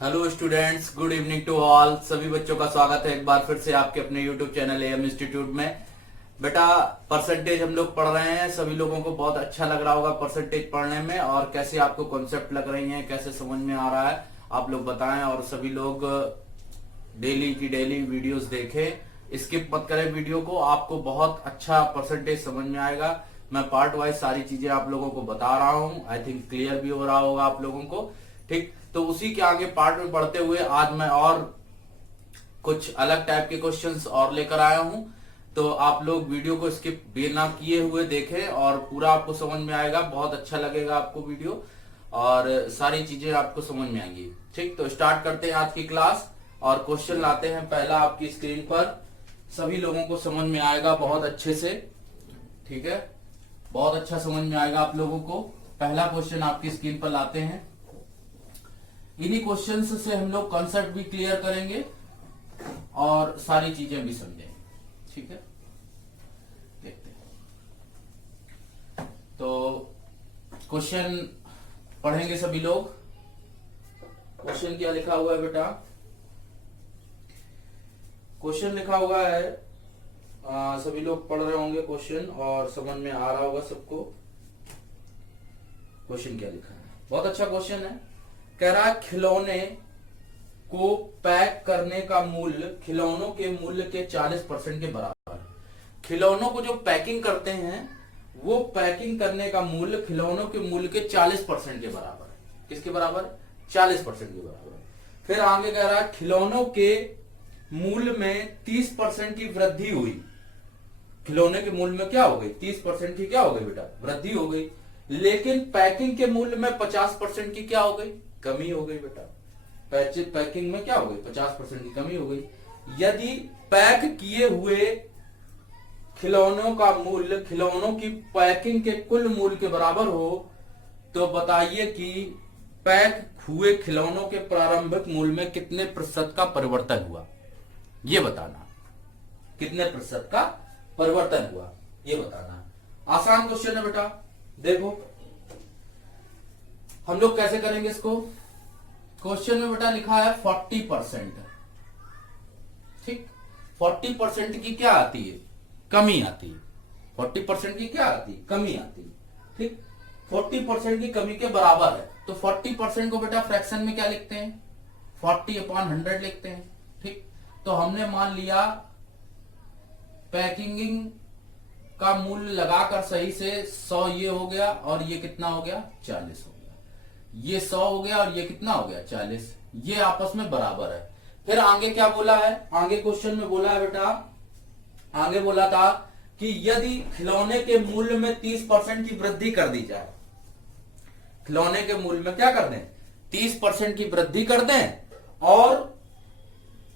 Hello students, good evening to all. सभी बच्चों का स्वागत है एक बार फिर से आपके अपने यूट्यूब चैनल एएम इंस्टीट्यूट में। बेटा, परसेंटेज हम लोग पढ़ रहे हैं। सभी लोगों को बहुत अच्छा लग रहा होगा परसेंटेज पढ़ने में, और कैसे आपको कॉन्सेप्ट लग रही हैं, कैसे समझ में आ रहा है, आप लोग बताएं। और सभी लोग डेली की डेली वीडियोस देखें, स्किप मत करें वीडियो को, आपको बहुत अच्छा परसेंटेज समझ में आएगा। मैं पार्ट वाइज सारी चीजें आप लोगों को बता रहा हूं। आई थिंक क्लियर भी हो रहा होगा आप लोगों को। ठीक, तो उसी के आगे पार्ट में बढ़ते हुए आज मैं और कुछ अलग टाइप के क्वेश्चंस और लेकर आया हूं। तो आप लोग वीडियो को स्किप बिना किए हुए देखें और पूरा आपको समझ में आएगा, बहुत अच्छा लगेगा आपको वीडियो, और सारी चीजें आपको समझ में आएंगी। ठीक, तो स्टार्ट करते हैं आज की क्लास और क्वेश्चन लाते हैं पहला आपकी स्क्रीन पर। सभी लोगों को समझ में आएगा बहुत अच्छे से। ठीक है, बहुत अच्छा समझ में आएगा आप लोगों को। पहला क्वेश्चन आपकी स्क्रीन पर लाते हैं। इन्हीं क्वेश्चंस से हम लोग कॉन्सेप्ट भी क्लियर करेंगे और सारी चीजें भी समझेंगे। ठीक है, देखते हैं। तो क्वेश्चन पढ़ेंगे सभी लोग। क्वेश्चन क्या लिखा हुआ है बेटा? क्वेश्चन लिखा हुआ है, सभी लोग पढ़ रहे होंगे क्वेश्चन और समझ में आ रहा होगा सबको। क्वेश्चन क्या लिखा है? बहुत अच्छा क्वेश्चन है। कह रहा है खिलौने को पैक करने का मूल्य खिलौनों के मूल्य के 40% के बराबर है। खिलौनों को जो पैकिंग करते हैं वो पैकिंग करने का मूल्य खिलौनों के मूल्य के 40% के बराबर है। किसके बराबर? 40% के बराबर है। फिर आगे कह रहा है खिलौनों के मूल्य में 30% की वृद्धि हुई। खिलौने के मूल्य में क्या हो गई? 30% की क्या हो गई बेटा? वृद्धि हो गई। लेकिन पैकिंग के मूल्य में 50% की क्या हो गई? कमी हो गई बेटा। पैकिंग में क्या हो गई? 50% की कमी हो गई। यदि पैक किए हुए खिलौनों का मूल्य खिलौनों की पैकिंग के कुल मूल्य के बराबर हो तो बताइए कि पैक हुए खिलौनों के प्रारंभिक मूल्य में कितने प्रतिशत का परिवर्तन हुआ। ये बताना, कितने प्रतिशत का परिवर्तन हुआ ये बताना। आसान क्वेश्चन है बेटा। देखो हम लोग कैसे करेंगे इसको। क्वेश्चन में बेटा लिखा है 40%। ठीक, 40% की क्या आती है? कमी आती है। 40% की क्या आती है? कमी आती है। ठीक, 40% की कमी के बराबर है। तो 40% को बेटा फ्रैक्शन में क्या लिखते हैं? 40/100 लिखते हैं। ठीक, तो हमने मान लिया पैकिंग का मूल्य लगाकर सही से 100 ये हो गया, और ये कितना हो गया? 40 हो गया। ये 100 हो गया और ये कितना हो गया? 40। ये आपस में बराबर है। फिर आगे क्या बोला है? आगे क्वेश्चन में बोला है बेटा, आगे बोला था कि यदि खिलौने के मूल्य में 30% की वृद्धि कर दी जाए, खिलौने के मूल्य में क्या कर दें? 30% की वृद्धि कर दें, और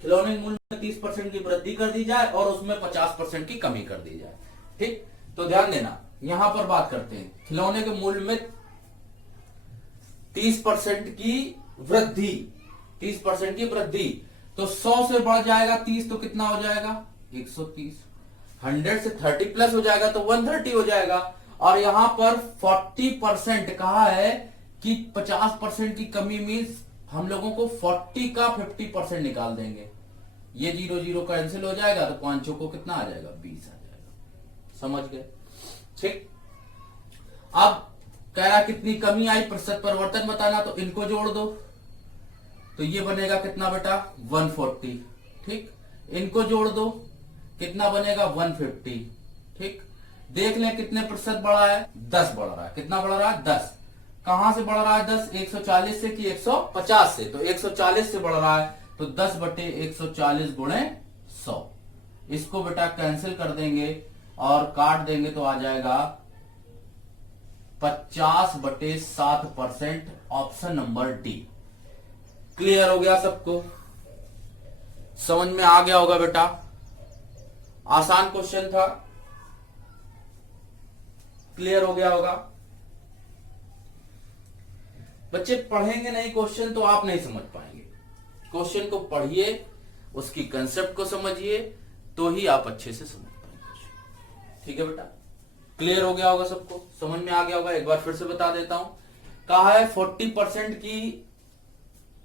खिलौने के मूल्य में 30% की वृद्धि कर दी जाए और उसमें 50% की कमी कर दी जाए। ठीक, तो ध्यान देना, यहां पर बात करते हैं खिलौने के मूल्य में 30% की वृद्धि। 30% की वृद्धि तो 100 से बढ़ जाएगा 30 तो कितना हो जाएगा? 130। 100 से 30 प्लस हो जाएगा तो 130 हो जाएगा। और यहां पर 40% कहा है कि 50% की कमी मीन्स हम लोगों को 40 का 50% निकाल देंगे। ये 0 0 कैंसिल हो जाएगा तो 5 को कितना आ जाएगा? 20 आ जाएगा। समझ गए? ठीक, अब कह रहा कितनी कमी आई, प्रतिशत परिवर्तन बताना, तो इनको जोड़ दो तो ये बनेगा कितना बेटा? 140। ठीक, इनको जोड़ दो कितना बनेगा? 150। ठीक, देख लें कितने प्रतिशत बढ़ा है? 10 बढ़ रहा है। कितना बढ़ रहा है? 10। कहां से बढ़ रहा है 10? 140 से कि 150 से? तो 140 से बढ़ रहा है, तो 10/140 गुणे 100। इसको बेटा कैंसिल कर देंगे और काट देंगे तो आ जाएगा 50/60%। Option number D. क्लियर हो गया सबको? समझ में आ गया होगा बेटा? आसान क्वेश्चन था, क्लियर हो गया होगा। बच्चे पढ़ेंगे नहीं क्वेश्चन तो आप नहीं समझ पाएंगे। क्वेश्चन को पढ़िए, उसकी कंसेप्ट को समझिए, तो ही आप अच्छे से समझ पाएंगे। ठीक है बेटा? क्लियर हो गया होगा सबको? समझ में आ गया होगा? एक बार फिर से बता देता हूं। कहा है 40% की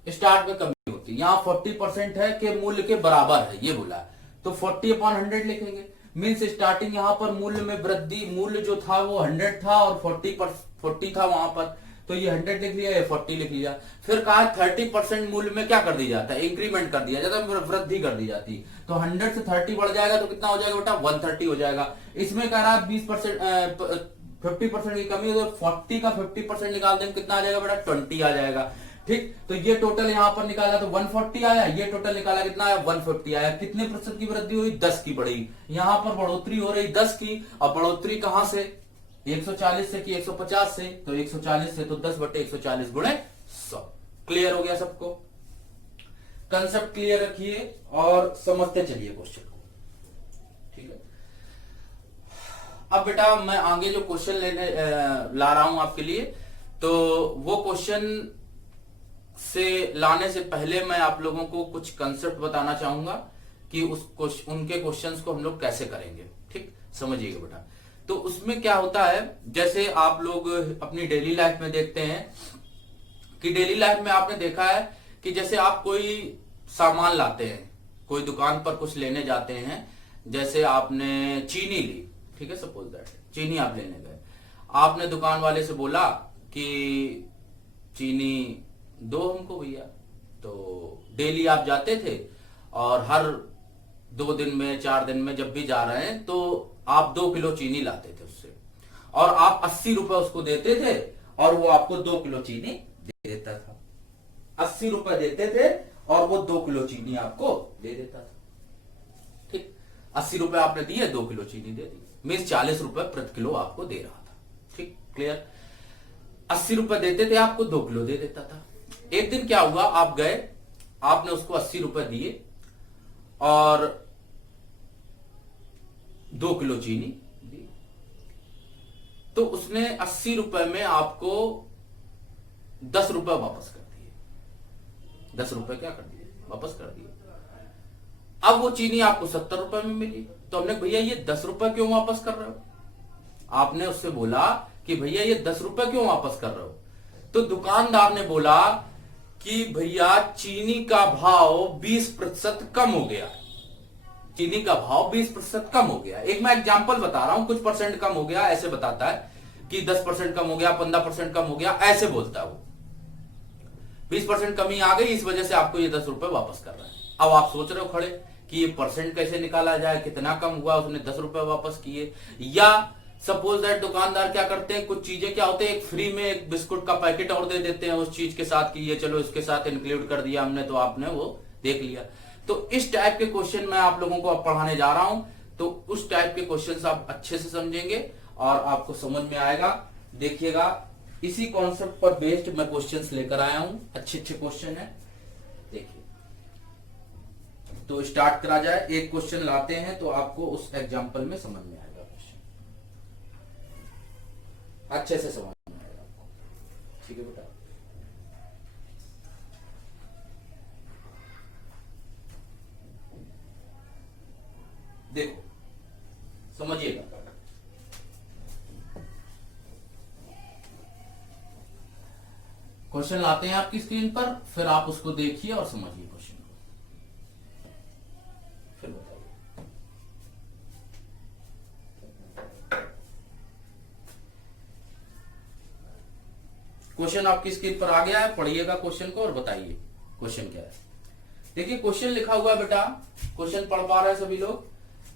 स्टार्ट में कमी होती है। यहाँ 40% है कि मूल्य के बराबर है ये बोला, तो 40/100 लिखेंगे। मीन्स स्टार्टिंग यहाँ पर मूल्य में वृद्धि, मूल्य जो था वो 100 था और 40 था वहां पर, तो ये 100 लिख लिया, ये 40 लिख लिया। फिर कहा 30% मूल्य में क्या कर दिया जाता है, इंक्रीमेंट कर दिया जाता है, वृद्धि कर दी जाती। तो 100 से 30 बढ़ जाएगा तो कितना हो जाएगा बेटा, 130 हो जाएगा। इसमें कह रहा है 20% 50% की कमी, तो 40 का 50% निकाल देंगे, कितना आ जाएगा बेटा, 20 आ जाएगा। ठीक, तो ये टोटल यहां पर निकाला तो 140 आया, ये टोटल निकाला कितना आया, 150 आया। कितने प्रतिशत की वृद्धि हुई, 10 की बढ़ी। यहां पर बढ़ोतरी हो रही 10 की, और बढ़ोतरी कहां से, 140 से कि 150 से, तो 140 से, तो 10/140 गुणे 100। क्लियर हो गया सबको, कंसेप्ट क्लियर रखिए और समझते चलिए क्वेश्चन को। ठीक है, अब बेटा मैं आगे जो क्वेश्चन लेने ला रहा हूं आपके लिए, तो वो क्वेश्चन से लाने से पहले मैं आप लोगों को कुछ कंसेप्ट बताना चाहूंगा कि उनके क्वेश्चंस को हम लोग कैसे करेंगे। ठीक, समझिएगा बेटा। तो उसमें क्या होता है, जैसे आप लोग अपनी डेली लाइफ में देखते हैं कि डेली लाइफ में आपने देखा है कि जैसे आप कोई सामान लाते हैं, कोई दुकान पर कुछ लेने जाते हैं, जैसे आपने चीनी ली, ठीक है, सपोज दैट चीनी आप लेने गए, आपने दुकान वाले से बोला कि चीनी दो हमको भैया। तो डेली आप जाते थे और हर 2 दिन में 4 दिन में जब भी जा रहे हैं तो आप 2 किलो चीनी लाते थे उससे, और आप 80 रुपए उसको देते थे और वो आपको 2 किलो चीनी दे देता था। 80 रुपए देते थे और वो 2 किलो चीनी आपको दे देता था। ठीक, 80 रुपए आपने दिए, 2 किलो चीनी दे दी, मीन्स 40 रुपए प्रति किलो आपको दे रहा था। ठीक, क्लियर। 80 रुपए देते थे, आपको 2 किलो दे देता था। एक दिन क्या हुआ, आप गए, आपने उसको 80 रुपए दिए और 2 किलो चीनी दी, तो उसने 80 रुपए में आपको 10 रुपए वापस कर दिए। 10 रुपए क्या कर दिए, वापस कर दिए। अब वो चीनी आपको 70 रुपए में मिली, तो हमने भैया ये 10 रुपए क्यों वापस कर रहे हो? आपने उससे बोला कि भैया ये 10 रुपए क्यों वापस कर रहे हो? तो दुकानदार ने बोला कि भैया चीनी का भाव 20% कम हो गया, चीनी का भाव 20% कम हो गया। एक मैं एग्जांपल बता रहा हूं, कुछ परसेंट कम हो गया ऐसे बताता है कि 10% कम हो गया, 15% कम हो गया, ऐसे बोलता है वो। 20% कमी आ गई, इस वजह से आपको ये 10 रुपए वापस कर रहा है। अब आप सोच रहे हो खड़े कि ये परसेंट कैसे निकाला जाए, कितना कम हुआ, उसने 10 रुपए वापस किए। या सपोज दैट दुकानदार क्या करते हैं, कुछ चीजें क्या होते हैं, एक फ्री में एक बिस्कुट का पैकेट और दे देते हैं उस चीज के साथ कि ये चलो इसके साथ इंक्लूड कर दिया हमने, तो आपने वो देख लिया। तो इस टाइप के क्वेश्चन मैं आप लोगों को अब पढ़ाने जा रहा हूं, तो उस टाइप के क्वेश्चन आप अच्छे से समझेंगे और आपको समझ में आएगा। देखिएगा, इसी कॉन्सेप्ट पर बेस्ड मैं क्वेश्चंस लेकर आया हूं, अच्छे अच्छे क्वेश्चन है। देखिए, तो स्टार्ट करा जाए। एक क्वेश्चन लाते हैं तो आपको उस एग्जाम्पल में समझ में आएगा, अच्छे से समझ में आएगा आपको। ठीक है बेटा, देखो समझिएगा। क्वेश्चन लाते हैं आपकी स्क्रीन पर, फिर आप उसको देखिए और समझिए क्वेश्चन को, फिर बताइए। क्वेश्चन आपकी स्क्रीन पर आ गया है, पढ़िएगा क्वेश्चन को और बताइए क्वेश्चन क्या है। देखिए क्वेश्चन लिखा हुआ है बेटा, क्वेश्चन पढ़ पा रहे हैं सभी लोग।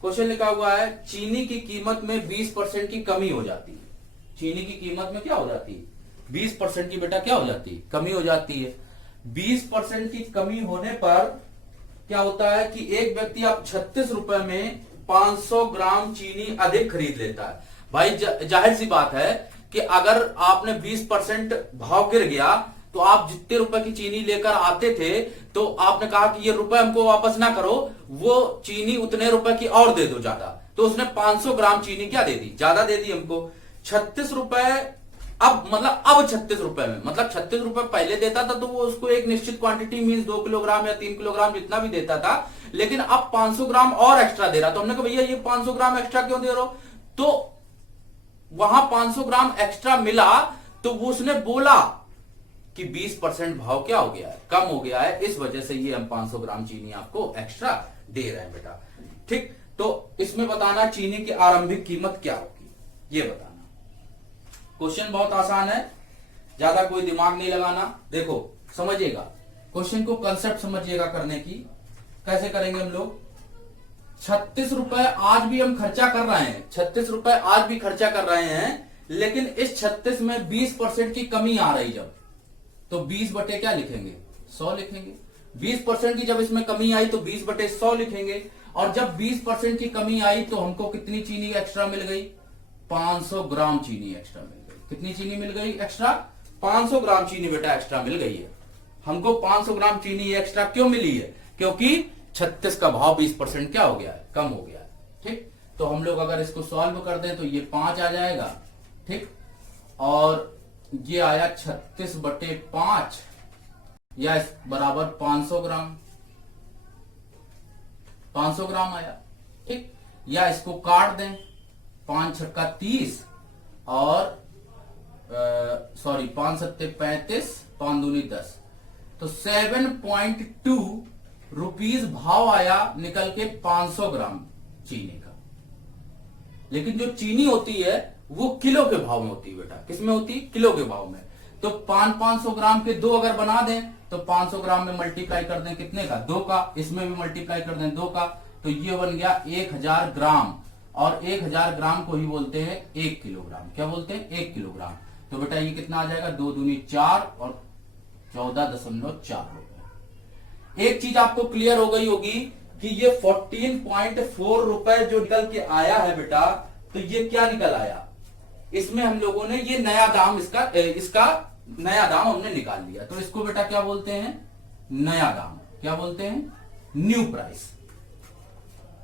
क्वेश्चन लिखा हुआ है, चीनी की कीमत में 20% की कमी हो जाती है। चीनी की कीमत में क्या हो जाती है, 20% की बेटा क्या हो जाती है, कमी हो जाती है। 20% की कमी होने पर क्या होता है कि एक व्यक्ति आप 36 रुपए में 500 ग्राम चीनी अधिक खरीद लेता है। भाई जाहिर सी बात है कि अगर आपने 20% भाव गिर गया तो आप जितने रुपए की चीनी लेकर आते थे, तो आपने कहा कि ये रुपए हमको वापस ना करो, वो चीनी उतने रुपए की और दे दो ज्यादा। तो उसने 500 ग्राम चीनी क्या दे दी, ज्यादा दे दी हमको। 36 रुपए अब 36 रुपए में, मतलब 36 रुपए पहले देता था तो वो उसको एक निश्चित क्वांटिटी मींस 2 किलोग्राम या 3 किलोग्राम जितना भी देता था, लेकिन अब 500 ग्राम और एक्स्ट्रा दे रहा। तो हमने कहा भैया ये 500 ग्राम एक्स्ट्रा क्यों दे रहे हो? तो वहां 500 ग्राम एक्स्ट्रा मिला, तो वो उसने बोला कि 20% भाव क्या हो गया है, कम हो गया है, इस वजह से ये हम 500 ग्राम चीनी आपको एक्स्ट्रा दे रहे हैं बेटा। ठीक, तो इसमें बताना चीनी की आरंभिक कीमत क्या होगी, ये बताना। क्वेश्चन बहुत आसान है, ज्यादा कोई दिमाग नहीं लगाना। देखो समझिएगा क्वेश्चन को, कंसेप्ट समझिएगा करने की। कैसे करेंगे हम लोग, 36 रुपए आज भी हम खर्चा कर रहे हैं, 36 रुपए आज भी खर्चा कर रहे हैं, लेकिन इस 36 में 20% की कमी आ रही जब, तो 20 बटे क्या लिखेंगे, 100 लिखेंगे। 20% की जब इसमें कमी आई तो 20 बटे 100 लिखेंगे। और जब 20% की कमी आई तो हमको कितनी चीनी एक्स्ट्रा मिल गई, 500 ग्राम चीनी एक्स्ट्रा मिल गई। कितनी चीनी मिल गई एक्स्ट्रा, 500 ग्राम चीनी बेटा एक्स्ट्रा मिल गई है हमको। 500 ग्राम चीनी एक्स्ट्रा क्यों मिली है, क्योंकि 36 का भाव 20% क्या हो गया है, कम हो गया है। ठीक, तो हम लोग अगर इसको सॉल्व कर दें तो ये 5 आ जाएगा। ठीक, और ये आया 36 बटे 5 या इस बराबर 500 ग्राम, 500 ग्राम आया। ठीक, या इसको काट दें, 5 छक्का 30 और सॉरी 5 सत्ते 35, 5 दूनी 10, तो 7.2 रुपीज भाव आया निकल के 500 ग्राम चीनी का। लेकिन जो चीनी होती है वो किलो के भाव में होती है बेटा, किसमें होती है, किलो के भाव में। तो 500 ग्राम के 2 अगर बना दें तो 500 ग्राम में मल्टीप्लाई कर दें कितने का, 2 का, इसमें भी मल्टीप्लाई कर दें 2 का, तो ये बन गया 1000 ग्राम। और 1000 ग्राम को ही बोलते हैं 1 किलोग्राम। क्या बोलते हैं, 1 किलोग्राम। तो बेटा ये कितना आ जाएगा, 2 दूनी 4 और 14.4 रुपए। एक चीज आपको क्लियर हो गई होगी कि ये 14.4 रुपए जो निकल के आया है बेटा, तो ये क्या निकल आया, इसमें हम लोगों ने ये नया दाम, इसका नया दाम हमने निकाल लिया। तो इसको बेटा क्या बोलते हैं, नया दाम। क्या बोलते हैं, न्यू प्राइस।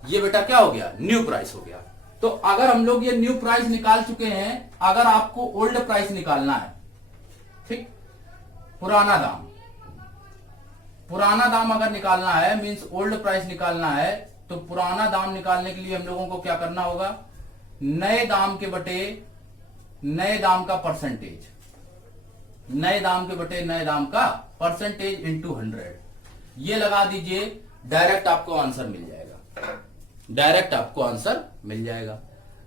ये बेटा क्या हो गया, न्यू प्राइस हो गया। तो अगर हम लोग ये न्यू प्राइस निकाल चुके हैं, अगर आपको ओल्ड प्राइस निकालना है, ठीक, पुराना दाम, पुराना दाम अगर निकालना है, मींस ओल्ड प्राइस निकालना है, तो पुराना दाम निकालने के लिए हम लोगों को क्या करना होगा, नए दाम के बटे नए दाम का परसेंटेज, नए दाम के बटे नए दाम का परसेंटेज इंटू 100, ये लगा दीजिए, डायरेक्ट आपको आंसर मिल जाएगा, डायरेक्ट आपको आंसर मिल जाएगा।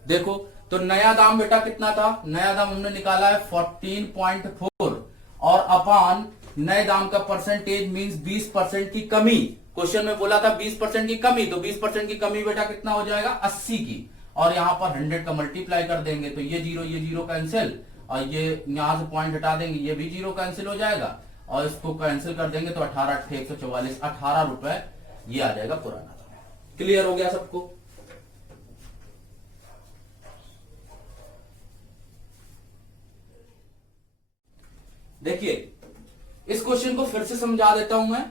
देखो तो नया दाम बेटा कितना था, नया दाम हमने निकाला है 14.4 और अपान नए दाम का परसेंटेज मींस 20% की कमी। क्वेश्चन में बोला था 20% की कमी, तो 20% की कमी बेटा कितना हो जाएगा, 80 की, और यहां पर 100 का मल्टीप्लाई कर देंगे तो ये जीरो कैंसिल, और ये यहां से पॉइंट हटा देंगे, ये भी जीरो कैंसिल हो जाएगा, और इसको कैंसिल कर देंगे तो 18 144, 18 रुपए ये आ जाएगा पुराना दाम। क्लियर हो गया सबको। देखिए इस क्वेश्चन को फिर से समझा देता हूं मैं।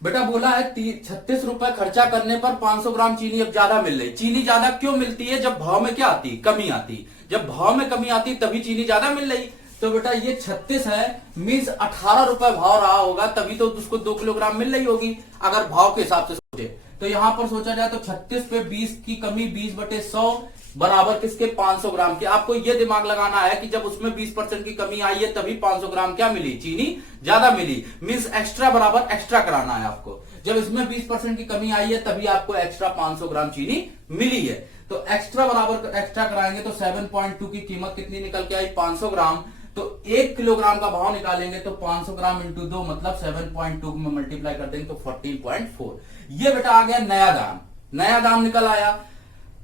बेटा बोला है 36 रुपए खर्चा करने पर 500 ग्राम चीनी अब ज्यादा मिल रही। चीनी ज्यादा क्यों मिलती है, जब भाव में क्या आती, कमी आती। जब भाव में कमी आती तभी चीनी ज्यादा मिल रही। तो बेटा ये 36 है, मीन्स 18 रुपए भाव रहा होगा, तभी तो उसको 2 किलोग्राम मिल रही होगी अगर भाव के हिसाब से सोचे। तो यहां पर सोचा जाए तो 36 पे 20 की कमी 20/100 बराबर किसके, 500 ग्राम के। आपको यह दिमाग लगाना है कि जब उसमें 20% की कमी आई है तभी 500 ग्राम क्या मिली, चीनी ज्यादा मिली, मींस एक्स्ट्रा बराबर एक्स्ट्रा कराना है आपको। जब इसमें 20% की कमी आई है तभी आपको एक्स्ट्रा 500 ग्राम चीनी मिली है। तो एक्स्ट्रा बराबर एक्स्ट्रा कराएंगे तो 7.2 की कीमत कितनी निकल के आई, 500 ग्राम। तो 1 किलोग्राम का भाव निकालेंगे तो 500 ग्राम इंटू 2 मतलब 7.2 में मल्टीप्लाई कर देंगे तो 14.4। ये बेटा आ गया नया दाम, नया दाम निकल आया।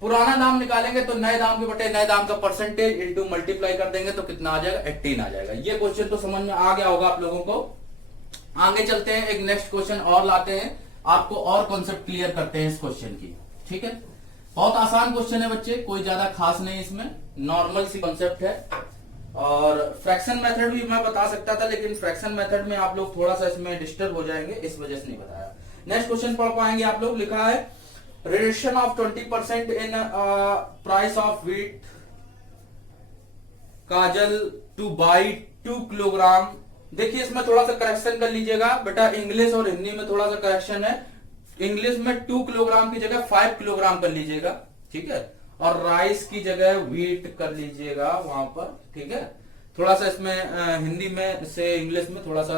पुराना दाम निकालेंगे तो नए दाम के बटे नए दाम का परसेंटेज इंटू मल्टीप्लाई कर देंगे तो कितना आ जाएगा, 18 आ जाएगा। ये क्वेश्चन तो समझ में आ गया होगा आप लोगों को। आगे चलते हैं, एक नेक्स्ट क्वेश्चन और लाते हैं, आपको और कॉन्सेप्ट क्लियर करते हैं इस क्वेश्चन की। ठीक है, बहुत आसान क्वेश्चन है बच्चे, कोई ज्यादा खास नहीं, इसमें नॉर्मल सी कॉन्सेप्ट है। और फ्रैक्शन मेथड भी मैं बता सकता था, लेकिन फ्रैक्शन मेथड में आप लोग थोड़ा सा इसमें डिस्टर्ब हो जाएंगे, इस वजह से नहीं बताया। नेक्स्ट क्वेश्चन पढ़ पाएंगे आप लोग। लिखा है reduction of 20% in price of wheat Kajal two by 2 kilogram. देखिए इसमें थोड़ा सा करेक्शन कर लीजिएगा बेटा, इंग्लिश और हिंदी में थोड़ा सा करेक्शन है। इंग्लिश में 2 किलोग्राम की जगह 5 किलोग्राम कर लीजिएगा, ठीक है, और राइस की जगह व्हीट कर लीजिएगा वहां पर, ठीक है। थोड़ा सा इसमें हिंदी में से इंग्लिश में थोड़ा सा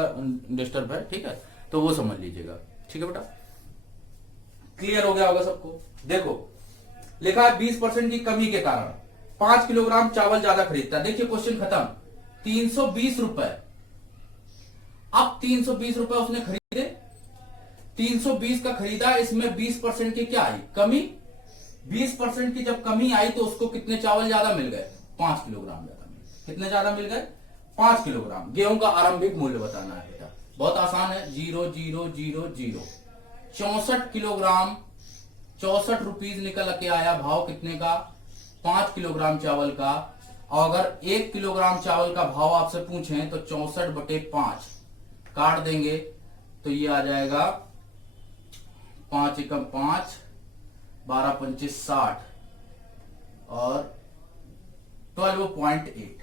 डिस्टर्ब है, ठीक है, तो वो समझ लीजिएगा, ठीक है बेटा। क्लियर हो गया होगा सबको। देखो लिखा है 20% की कमी के कारण 5 किलोग्राम चावल ज्यादा खरीदता है। देखिए क्वेश्चन खत्म। 320 रुपए, अब 320 रुपए उसने खरीदे, 320 का खरीदा, इसमें 20% की क्या आई? कमी। 20% की जब कमी आई तो उसको कितने चावल ज्यादा मिल गए? 5 किलोग्राम ज्यादा मिल गए। कितने ज्यादा मिल गए? 5 किलोग्राम। गेहूं का आरंभिक मूल्य बताना है बेटा, बहुत आसान है। 0,0,0,0 64 किलोग्राम, 64 रुपीज निकल के आया। भाव कितने का? 5 किलोग्राम चावल का। और अगर 1 किलोग्राम चावल का भाव आपसे पूछें तो 64/5 काट देंगे तो ये आ जाएगा 5 एकम 5, 12 25 60 और 12.8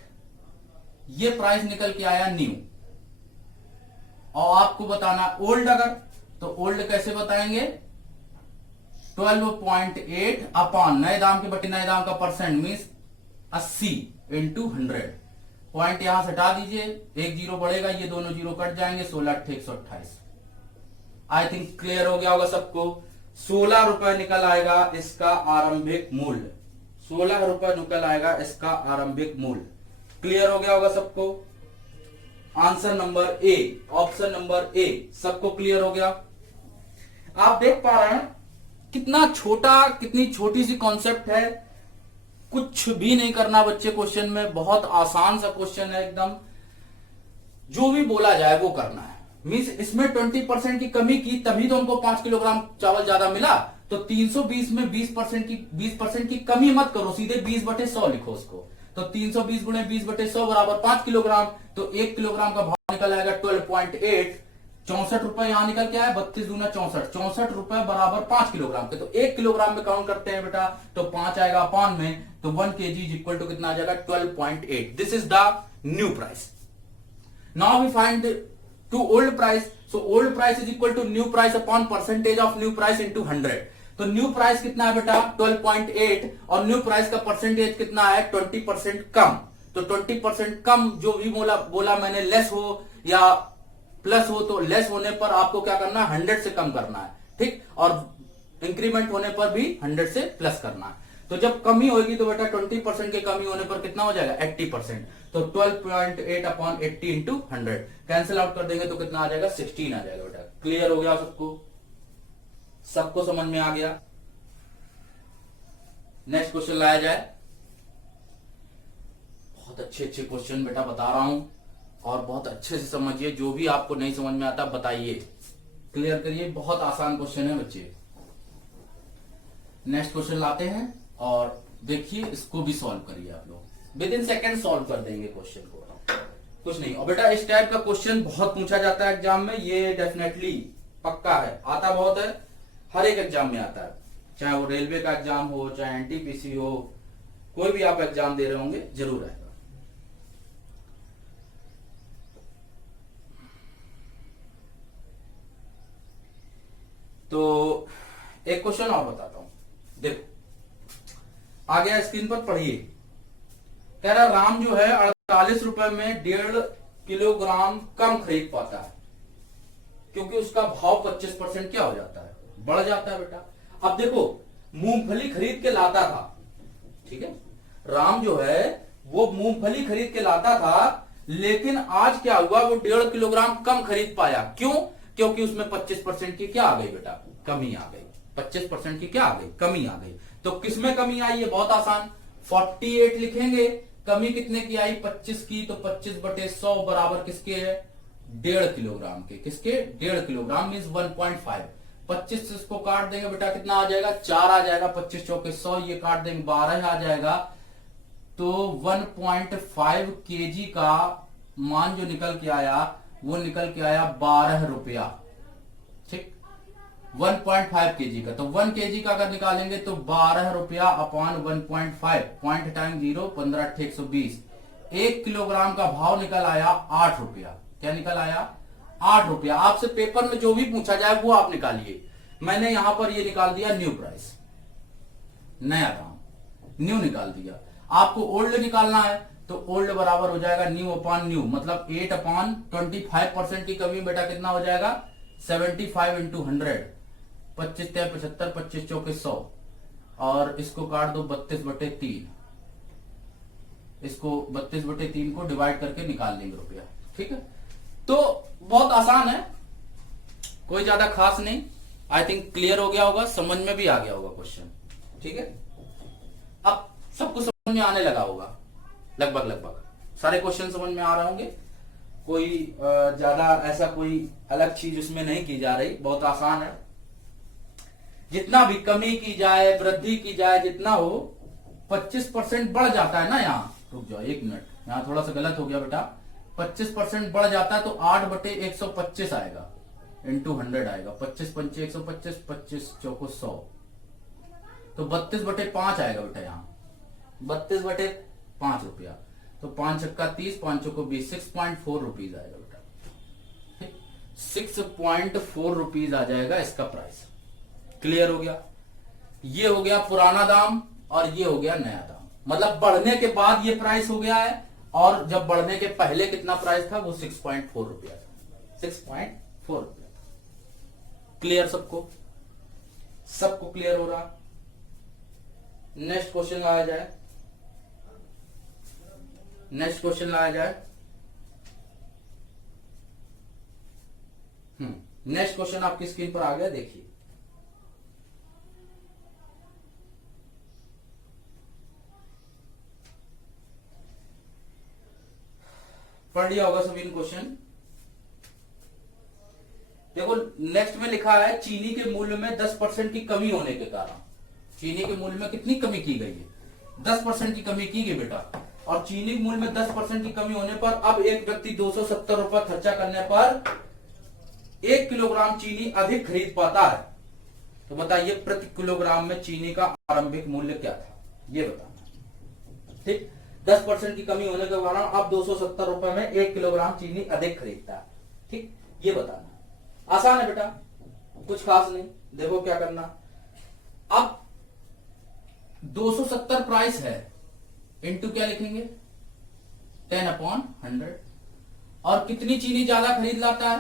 ये प्राइस निकल के आया न्यू। और आपको बताना ओल्ड, अगर तो ओल्ड कैसे बताएंगे? 12.8 अपॉन नए दाम के बटे नए दाम का परसेंट मीन्स 80 इंटू 100। पॉइंट यहां से हटा दीजिए, एक जीरो बढ़ेगा, ये दोनों जीरो कट जाएंगे, 16/128। आई थिंक क्लियर हो गया होगा सबको। 16 रुपए निकल आएगा इसका आरंभिक मूल्य। 16 रुपए निकल आएगा इसका आरंभिक मूल्य। क्लियर हो गया होगा सबको। Answer number A, option number A सबको क्लियर हो गया। आप देख पा रहे हैं कितना छोटा, कितनी छोटी सी कॉन्सेप्ट है। कुछ भी नहीं करना बच्चे क्वेश्चन में, बहुत आसान सा क्वेश्चन है एकदम। जो भी बोला जाए वो करना है। मीन्स इसमें 20% की कमी की तभी तो हमको 5 किलोग्राम चावल ज्यादा मिला। तो 320 में 20% की कमी मत करो, सीधे 20/100 लिखो उसको। तो 320 गुणे 20/100 बराबर 5 किलोग्राम। तो 1 किलोग्राम का भाव निकल आएगा 12.8। 64 रुपए यहां निकल के आया, 32 दूना 64, 64 रुपए बराबर 5 किलोग्राम के। तो 1 किलोग्राम में काउंट करते हैं बेटा, तो 5 आएगा अपॉन में, तो 1 kg इज इक्वल टू कितना आ जाएगा? 12.8। This is the new price. Now we find to old price. So old price is equal to new price upon percentage of new price into 100। तो न्यू प्राइस कितना है बेटा? 12.8 और new price का percentage कितना है? 20% कम। तो 20% कम जो भी बोला मैंने, लेस हो या प्लस हो, तो लेस होने पर आपको क्या करना है? 100 से कम करना है, ठीक। और इंक्रीमेंट होने पर भी 100 से प्लस करना है। तो जब कमी होगी तो बेटा 20% की कमी होने पर कितना हो जाएगा? 80%। तो 12.8 अपॉन 80 इंटू 100 कैंसिल आउट कर देंगे तो कितना आ जाएगा? 16 आ जाएगा बेटा। क्लियर हो गया सबको? सबको समझ में आ गया? नेक्स्ट क्वेश्चन लाया जाए। बहुत अच्छे अच्छे क्वेश्चन बेटा बता रहा हूं और बहुत अच्छे से समझिए। जो भी आपको नहीं समझ में आता बताइए, क्लियर करिए। बहुत आसान क्वेश्चन है बच्चे। नेक्स्ट क्वेश्चन लाते हैं और देखिए इसको भी सॉल्व करिए आप लोग। विद इन सेकेंड सॉल्व कर देंगे क्वेश्चन को, कुछ नहीं। और बेटा इस टाइप का क्वेश्चन बहुत पूछा जाता है एग्जाम में, ये डेफिनेटली पक्का है, आता बहुत है, हर एक एग्जाम में आता है। चाहे वो रेलवे का एग्जाम हो, चाहे एनटीपीसी हो, कोई भी आप एग्जाम दे रहे होंगे जरूर आएगा। तो एक क्वेश्चन और बताता हूं, देखो आ गया स्क्रीन पर, पढ़िए। कह रहा राम जो है 48 रुपए में 1.5 किलोग्राम कम खरीद पाता है क्योंकि उसका भाव 25% क्या हो जाता है? बढ़ जाता है बेटा। अब देखो मूंगफली खरीद के लाता था, ठीक है, राम जो है वो मूंगफली खरीद के लाता था, लेकिन आज क्या हुआ? वो 1.5 किलोग्राम कम खरीद पाया। क्यों? क्योंकि उसमें 25% की क्या आ गई बेटा? कमी आ गई। 25% की क्या आ गई? कमी आ गई। तो किसमें कमी आई है? बहुत आसान, 48 लिखेंगे। कमी कितने की आई? 25 की। तो 25/100 बराबर किसके है? 1.5 किलोग्राम के। किसके? 1.5 किलोग्राम मीन्स 1.5। 25 से इसको काट देंगे बेटा, कितना आ जाएगा? 4 आ जाएगा। 25 चौके 100, ये काट देंगे 12 आ जाएगा। तो 1.5 kg का मान जो निकल के आया वो निकल के आया 12 रुपया, ठीक। 1.5 kg का, तो 1 kg का अगर निकालेंगे तो 12 रुपया अपॉन 1.5, पॉइंट टाइम 0, 15/120। 1 किलोग्राम का भाव निकल आया 8 रुपया। क्या निकल आया? 8 रुपया। आपसे पेपर में जो भी पूछा जाए वो आप निकालिए। मैंने यहां पर ये निकाल दिया न्यू प्राइस, नया दाम, न्यू निकाल दिया। आपको ओल्ड निकालना है तो ओल्ड बराबर हो जाएगा न्यू अपॉन न्यू, मतलब 8 अपॉन 25% की कमी बेटा कितना हो जाएगा 75 इंटू 100, 25 × 75, 25 × 4 = 100, और इसको काट दो 32/3, इसको 32/3 को डिवाइड करके निकाल लेंगे रुपया। ठीक है, तो बहुत आसान है, कोई ज्यादा खास नहीं। आई थिंक क्लियर हो गया होगा, समझ में भी आ गया होगा क्वेश्चन। ठीक है, अब सबको समझ में आने लगा होगा, लगभग सारे क्वेश्चन समझ में आ रहे होंगे, कोई ज्यादा ऐसा कोई अलग चीज उसमें नहीं की जा रही, बहुत आसान है। जितना भी कमी की जाए वृद्धि की जाए जितना हो, 25% बढ़ जाता है ना, यहाँ रुक जाओ 1 मिनट, यहाँ थोड़ा सा गलत हो गया बेटा, 25% बढ़ जाता है तो 8/125 आएगा, इंटू 100 आएगा, 25 × 5 = 125, 25 × 4 = 100, तो 32/5 आएगा बेटा, यहाँ 32/5 रुपया, तो 5 × 30, 5 × 20, 6.4 रुपीज आएगा बेटा, 6.4 रुपीज आ जाएगा इसका प्राइस। क्लियर हो गया, ये हो गया पुराना दाम और ये हो गया नया दाम, मतलब बढ़ने के बाद ये प्राइस हो गया है, और जब बढ़ने के पहले कितना प्राइस था वो 6.4 रुपया था, 6.4 रुपया। क्लियर सबको क्लियर हो रहा। नेक्स्ट क्वेश्चन लाया जाए, नेक्स्ट क्वेश्चन आपकी स्क्रीन पर आ गया, देखिए। पढ़ लिया होगा सभी क्वेश्चन। देखो नेक्स्ट में लिखा है चीनी के मूल्य में 10% की कमी होने के कारण, चीनी के मूल्य में कितनी कमी की गई है, 10% की कमी की गई बेटा, और चीनी के मूल्य में 10% की कमी होने पर अब एक व्यक्ति 270 रुपए खर्चा करने पर 1 किलोग्राम चीनी अधिक खरीद पाता है। तो बताइए प्रति किलोग्राम में चीनी का आरंभिक मूल्य क्या था, ये बताना। ठीक, 10% की कमी होने के कारण अब 270 रुपए में 1 किलोग्राम चीनी अधिक खरीदता है। ठीक, ये बताना, आसान है बेटा, कुछ खास नहीं। देखो क्या करना, अब 270 प्राइस है, इंटू क्या लिखेंगे 10/100, और कितनी चीनी ज्यादा खरीद लाता है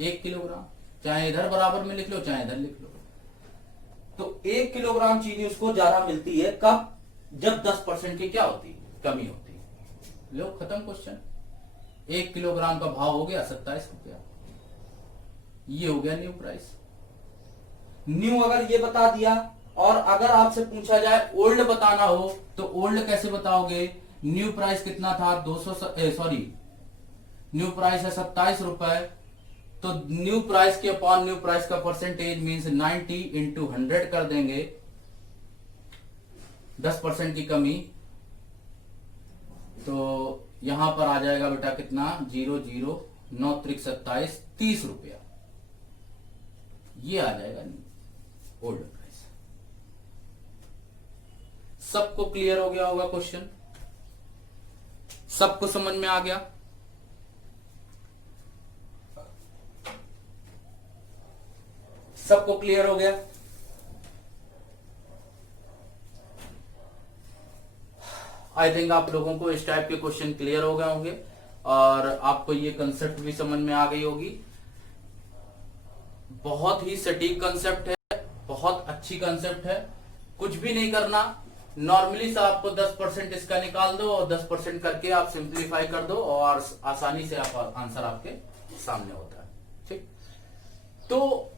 1 किलोग्राम, चाहे इधर बराबर में लिख लो चाहे इधर लिख लो। तो 1 किलोग्राम चीनी उसको ज्यादा मिलती है कब, जब 10% की क्या होती है, कमी होती है। लो खत्म क्वेश्चन। 1 किलोग्राम का भाव हो गया 27 रुपया, ये हो गया न्यू प्राइस। न्यू अगर ये बता दिया, और अगर आपसे पूछा जाए ओल्ड बताना हो तो ओल्ड कैसे बताओगे, न्यू प्राइस कितना था न्यू प्राइस है 27 रुपए, तो न्यू प्राइस के अपॉन न्यू प्राइस का परसेंटेज मींस 90 इंटू 100 कर देंगे, 10% की कमी, तो यहां पर आ जाएगा बेटा कितना 00 9 × 27 30 रुपया, ये आ जाएगा ओल्ड प्राइस। सबको क्लियर हो गया होगा क्वेश्चन, सबको समझ में आ गया। सबको क्लियर हो गया। आई थिंक आप लोगों को इस टाइप के क्वेश्चन क्लियर हो गए होंगे और आपको ये कंसेप्ट भी समझ में आ गई होगी। बहुत ही सटीक कंसेप्ट है, बहुत अच्छी कंसेप्ट है। कुछ भी नहीं करना, नॉर्मली से आपको 10% इसका निकाल दो और 10% करके आप सिंप्लीफाई कर दो और आसानी से आप आंसर आपके सामने होता है। ठीक, तो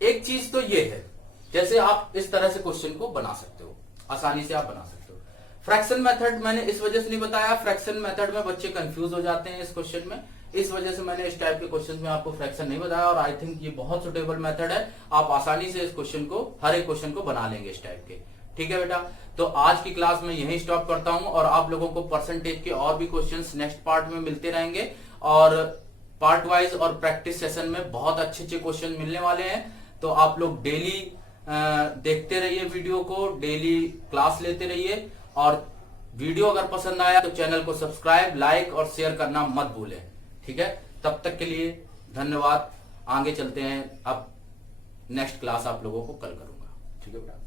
एक चीज तो ये है, जैसे आप इस तरह से क्वेश्चन को बना सकते हो, आसानी से आप बना सकते हो। फ्रैक्शन मेथड मैंने इस वजह से नहीं बताया, फ्रैक्शन मेथड में बच्चे कंफ्यूज हो जाते हैं इस क्वेश्चन में, इस वजह से मैंने इस टाइप के क्वेश्चन में आपको फ्रैक्शन नहीं बताया। और आई थिंक ये बहुत सुटेबल मेथड है, आप आसानी से इस क्वेश्चन को, हर एक क्वेश्चन को बना लेंगे इस टाइप के। ठीक है बेटा, तो आज की क्लास में यही स्टॉप करता हूं और आप लोगों को परसेंटेज के और भी क्वेश्चंस नेक्स्ट पार्ट में मिलते रहेंगे और पार्ट वाइज और प्रैक्टिस सेशन में बहुत अच्छे अच्छे क्वेश्चन मिलने वाले हैं। तो आप लोग डेली देखते रहिए वीडियो को, डेली क्लास लेते रहिए, और वीडियो अगर पसंद आया तो चैनल को सब्सक्राइब, लाइक और शेयर करना मत भूलें। ठीक है, तब तक के लिए धन्यवाद। आगे चलते हैं, अब नेक्स्ट क्लास आप लोगों को कल करूंगा। ठीक है बेटा।